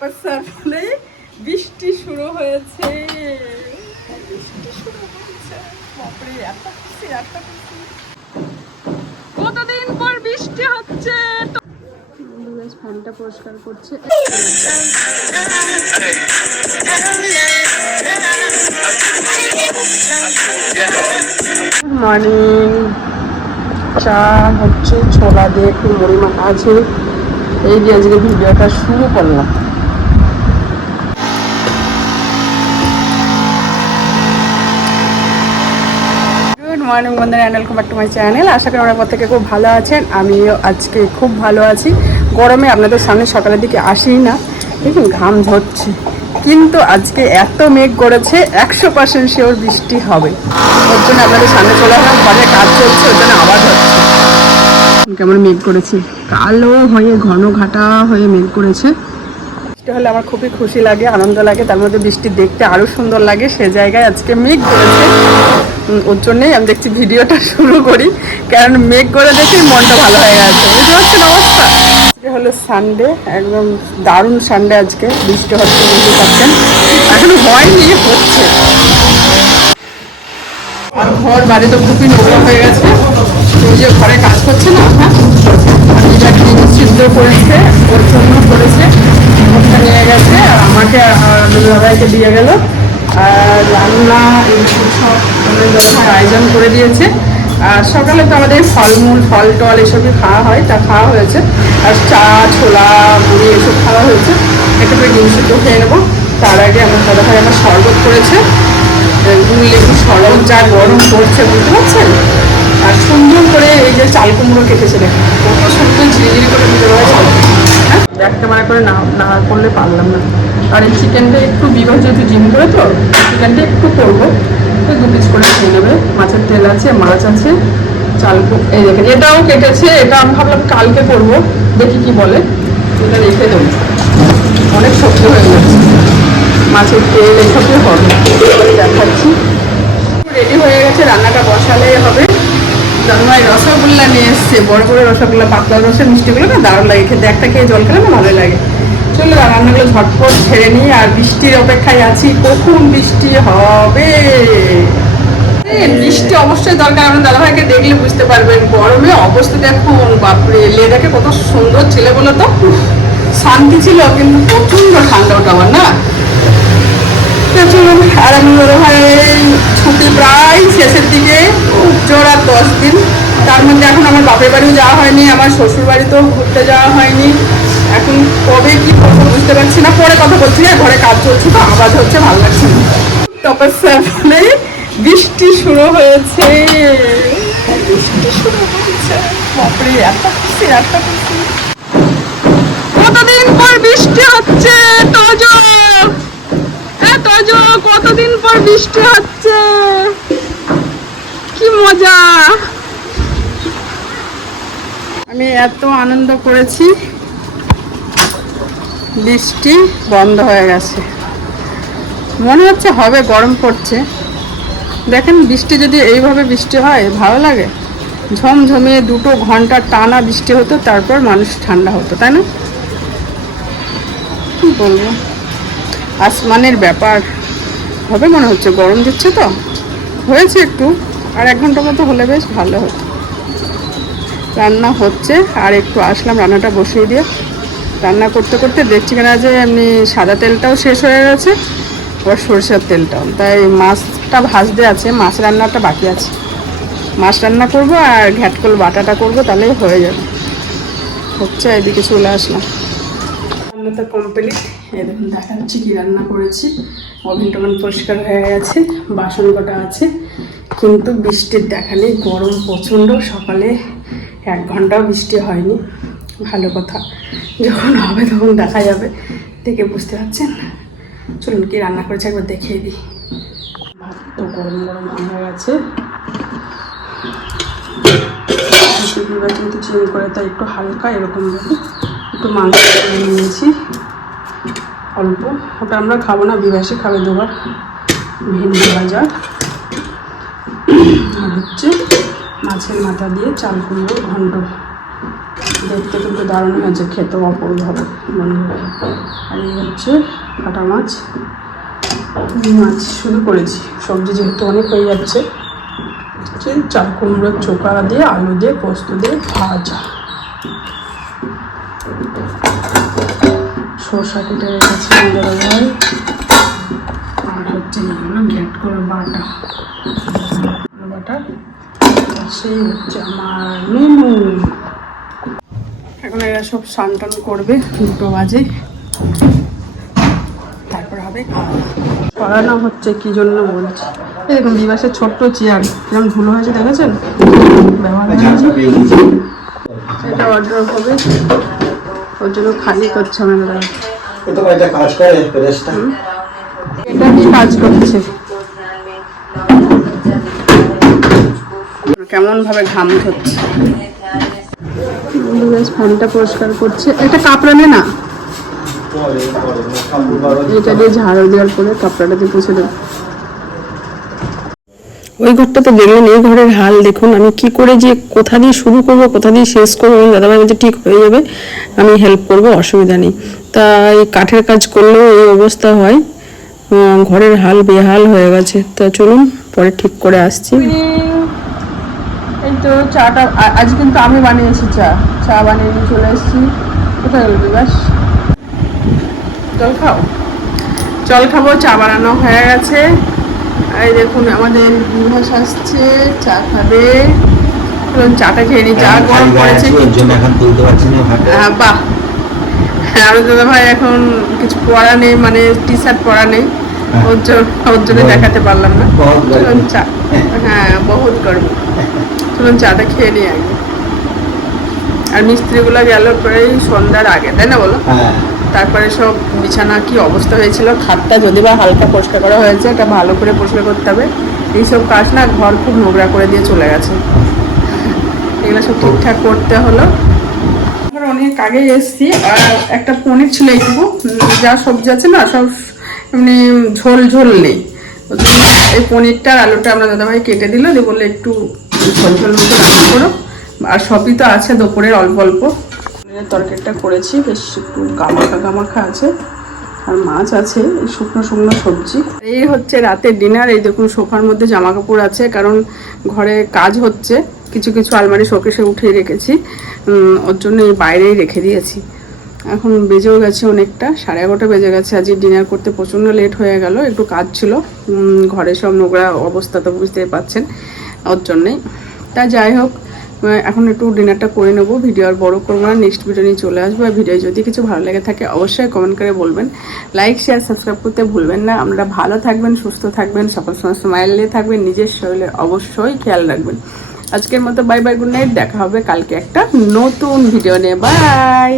তপস্যার ফলে বৃষ্টি শুরু হয়েছে। বৃষ্টি শুরু কতদিন পর বৃষ্টি হচ্ছে? ফ্যানটা পরিষ্কার করছে। মর্নিং চা হচ্ছে ছোলা দিয়ে একটু মুড়ি মাখা আছে। এই যে আজকে ভিডিওটা শুরু করলাম গুড মর্নিং বন্ধুরা and welcome back to my channel. আশা করি আমার থেকে খুব ভালো আছেন। আমিও আজকে খুব ভালো আছি। গরমে আপনাদের সামনে সকালের দিকে আসি না। দেখুন, ঘাম ঝরছে। কিন্তু আজকে এত মেঘ করেছে, একশো পার্সেন্ট শিওর বৃষ্টি হবে। ওর জন্য আপনাদের সামনে চলে আসলাম ঘরে কাজ চলছে, ওর জন্য আওয়াজ হচ্ছে কেমন মেঘ করেছে? কালো হয়ে, ঘন ঘাটা হয়ে মেঘ করেছে। বৃষ্টি হলে আমার খুবই খুশি লাগে, আনন্দ লাগে। তার মধ্যে বৃষ্টি দেখতে আরও সুন্দর লাগে। সে জায়গায় আজকে মেঘ করেছে। ওর জন্যই আমি দেখছি ভিডিওটা শুরু করি। কারণ মেঘ করে দেখে মনটা ভালো হয়ে গেছে। বুঝতে পারছেন অবস্থা? আজকে হলো সানডে একদম দারুণ সানডে আজকে। বৃষ্টি হচ্ছে, বুঝতে পারছেন? এখনও হয়নি হচ্ছে। আর ঘর, বাড়ি তো খুবই নোংরা হয়ে গেছে। ওই যে ঘরে কাজ করছে না হ্যাঁ? ডিম সিদ্ধ করেছে, ওর জন্য করেছে। ওটা নিয়ে গেছে আমাকে দাদাইকে দিয়ে গেল। আর রান্না এইসব সব রকমের আয়োজন করে দিয়েছে। আর সকালে তো আমাদের ফলমূল, ফল, টল এসবই খাওয়া হয়, তা খাওয়া হয়েছে। আর চা, ছোলা, মুড়ি এসব খাওয়া হয়েছে। একটু ডিম সিদ্ধ খেয়ে নেব। তার আগে আমার দাদা ভাই আমার শরবত করেছে। গুড় লেবু, শরবত, যা গরম পড়ছে, বুঝতে পারছেন? আর সুন্দর করে এই যে চাল কুমড়ো কেটেছে দেখুন কত সুন্দর ঝিরিঝিরি করে দিতে পারে চাল হ্যাঁ? মানে করে না না করলে পারলাম না। আর এই চিকেনটা একটু বিবাহ যেহেতু জিম করে তো চিকেনটা একটু করব। তো দু পিস করে খেয়ে নেবে। মাছের তেল আছে, মাছ আছে, চাল এই দেখেন, এটাও কেটেছে, এটা আমি ভাবলাম কালকে করব। দেখি কি বলে। এটা রেখে দেবো। অনেক শক্ত হয়ে যাচ্ছে মাছের তেল এসবই হবে। নিয়ে এসছে। বড় বড় রসগোল্লা, পাতলা রসের মিষ্টিগুলো না দারুণ লাগে খেতে। একটা খেয়ে জল খেলে না ভালো লাগে। চলো রান্নাগুলো ঝটপট ছেড়ে নিই আর বৃষ্টির অপেক্ষায় আছি। কখন বৃষ্টি হবে? বৃষ্টি অবশ্যই দরকার। আমার দাদাভাইকে দেখলে বুঝতে পারবেন। গরমে অবস্থা দেখুন, বাপরে। লেদাকে কত সুন্দর ছেলে বলো তো। শান্তি ছিল, কিন্তু প্রচণ্ড ঠান্ডা ওটা আমার, না? আর আমি বড় ভাই ছুটি প্রায় শেষের দিকে। আর দশ দিন। তার মধ্যে এখন আমার বাপের বাড়িও যাওয়া হয়নি, আমার শ্বশুর বাড়িতেও ঘুরতে যাওয়া হয়নি। এখন কবে কি করব বুঝতে পারছি না। পরে কথা বলছি না ঘরে কাজ চলছে তো, আওয়াজ হচ্ছে, ভালো লাগছে ফলে বৃষ্টি শুরু হয়েছে। বাপরে কতদিন পর বৃষ্টি হচ্ছে কতদিন পর বৃষ্টি হচ্ছে? কি মজা। আমি এত আনন্দ করেছি। বৃষ্টি বন্ধ হয়ে গেছে। মনে হচ্ছে হবে গরম পড়ছে। দেখেন বৃষ্টি যদি এইভাবে বৃষ্টি হয়, ভালো লাগে। ঝমঝমিয়ে দুটো ঘণ্টা টানা বৃষ্টি হতো, তারপর মানুষ ঠান্ডা হতো, তাই না? কি বলব? আসমানের ব্যাপার। হবে মনে হচ্ছে গরম দিচ্ছে তো? হয়েছে একটু। আর এক ঘণ্টা মতো হলে বেশ ভালো হতো। রান্না হচ্ছে, আর একটু আসলাম রান্নাটা বসিয়ে দিয়ে। রান্না করতে করতে দেখছি কিনা যে এমনি সাদা তেলটাও শেষ হয়ে গেছে, আবার সরষের তেলটাও। তাই মাছটা ভাজতে আছে, মাছ রান্নাটা বাকি আছে। মাছ রান্না করব আর ঘ্যাটকল বাটাটা করব, তাহলেই হয়ে যাবে। হচ্ছে, এদিকে চলে আসলাম। রান্না তো কমপ্লিট এই দেখুন, দেখাচ্ছি কি রান্না করেছি। ওভেন টোভেন পরিষ্কার হয়ে গেছে, বাসন কটা আছে। কিন্তু বৃষ্টির দেখা নেই, গরম প্রচণ্ড, সকালে এক ঘন্টাও বৃষ্টি হয়নি। ভালো কথা। যখন হবে তখন দেখা যাবে। দেখে বুঝতে পারছেন? চলুন কি রান্না করেছে একবার দেখিয়ে দিই। ভাত তো গরম গরম হয়ে গেছে বিবার যেহেতু চিনি করে, তাই একটু হালকা এরকম ভাবে একটু মাংস নিয়েছি। অল্প। ওটা আমরা খাব না, বিবাসী খাবে দুবার। ভেন্ডি ভাজা। আর হচ্ছে মাছের মাথা দিয়ে চাল কুমড়ো ঘন্ট। দেখতে কিন্তু দারুণ হয়েছে, খেতেও অপূর্ব হবে বন্ধুরা আর এই হচ্ছে কাটা মাছ। মাছ শুরু করেছি। সবজি যেহেতু অনেক হয়ে যাচ্ছে চাল কুমড়োর চোকা দিয়ে, আলু দিয়ে, পোস্ত দিয়ে ভাজা। সরষা কেটে রেখেছি ভাই আর হচ্ছে গ্যাট করে বাটা। বাটা সেই হচ্ছে আমার মেনু এখন এরা সব স্নান টান করবে দুটো বাজে। তারপর হবে। পড়ানো হচ্ছে কি জন্য বলছি? এই দেখুন বিবাসের ছোট্ট চেয়ার কিরম ধুলো হয়েছে দেখেছেন? ব্যবহার এটা অর্ডার হবে। ওর জন্য খালি করছে আমাদের। এটা কি কাজ করছে? কেমন ভাবে ঘাম ধরছে? বেশ ফ্যানটা পরিষ্কার করছে। একটা কাপড়া নে? এটা দিয়ে ঝাড়ু দেওয়ার পরে কাপড়াটা দিয়ে পুছে দেবো ওই ঘরটা তো দেখলেন এই ঘরের হাল দেখুন। আমি কি করে যে কোথা দিয়ে শুরু করব কোথা দিয়ে শেষ করব আমি দাদাভাই বলছে ঠিক হয়ে যাবে। আমি হেল্প করব অসুবিধা নেই। তা এই কাঠের কাজ করলেও এই অবস্থা হয়। ঘরের হাল বেহাল হয়ে গেছে। তা চলুন পরে ঠিক করে আসছি। তো চাটা আজ কিন্তু আমি বানিয়েছি চা। চা বানিয়ে নিয়ে চলে এসেছি। কোথায় গেল বিবাস জল খাও? জল খাব চা বানানো হয়ে গেছে। এই দেখুন আমাদের বিভাস আসছে চা খাবে। চলুন চাটা খেয়ে নি চা গরম পড়েছে। এখন তুলতে পারছি না বাহ। আর দাদা ভাই এখন কিছু পরা নেই মানে টি শার্ট পরা নেই। ওর জন্য ওর জন্য দেখাতে পারলাম না। চা। হ্যাঁ বহুত গরম। চলুন চাটা খেয়ে নিই আগে আর মিস্ত্রিগুলো গেল প্রায় সন্ধ্যার আগে তাই না বলো? হ্যাঁ। তারপরে সব বিছানা কি অবস্থা হয়েছিল? খাটটা যদি বা হালকা পরিষ্কার করা হয়েছে এটা ভালো করে পরিষ্কার করতে হবে। এইসব কাজ না ঘর খুব নোংরা করে দিয়ে চলে গেছে। এগুলো সব ঠিকঠাক করতে হলো। অনেক আগে এসেছি আর একটা পনির ছিল উম, যা সবজি আছে না সব এমনি ঝোল ঝোল নেই। এই পনিরটা আলুটা আমরা দাদাভাই কেটে দিল দিয়ে বললে একটু ঝোল মতো রান্না করো। আর সবই তো আছে দুপুরের অল্প অল্প। তরকারিটা করেছি, বেশ একটু গামাখা গামাখা আছে। আর মাছ আছে শুকনো শুকনো সবজি। এই হচ্ছে রাতের ডিনার এই দেখুন সোফার মধ্যে জামা কাপড় আছে, কারণ ঘরে কাজ হচ্ছে। কিছু কিছু আলমারি শোকেসে উঠিয়ে রেখেছি। ওর জন্য এই বাইরেই রেখে দিয়েছি। এখন বেজেও গেছে অনেকটা, সাড়ে এগারোটা বেজে গেছে। আজকে ডিনার করতে প্রচণ্ড লেট হয়ে গেল, একটু কাজ ছিল। ঘরে সব নোংরা অবস্থা তো বুঝতেই পাচ্ছেন। ওর জন্যেই তা যাই হোক এখন একটু ডিনারটা করে নেব, ভিডিও আর বড়ো করব না নেক্সট ভিডিও নিয়ে চলে আসব। আর ভিডিও যদি কিছু ভালো লেগে থাকে, অবশ্যই কমেন্ট করে বলবেন। লাইক শেয়ার সাবস্ক্রাইব করতে ভুলবেন না। আমরা ভালো থাকবেন, সুস্থ থাকবেন, সকল সময় স্মাইল নিয়ে থাকবেন, নিজের শরীরের অবশ্যই খেয়াল রাখবেন। আজকের মতো বাই বাই গুড নাইট দেখা হবে কালকে একটা নতুন ভিডিও নিয়ে। বাই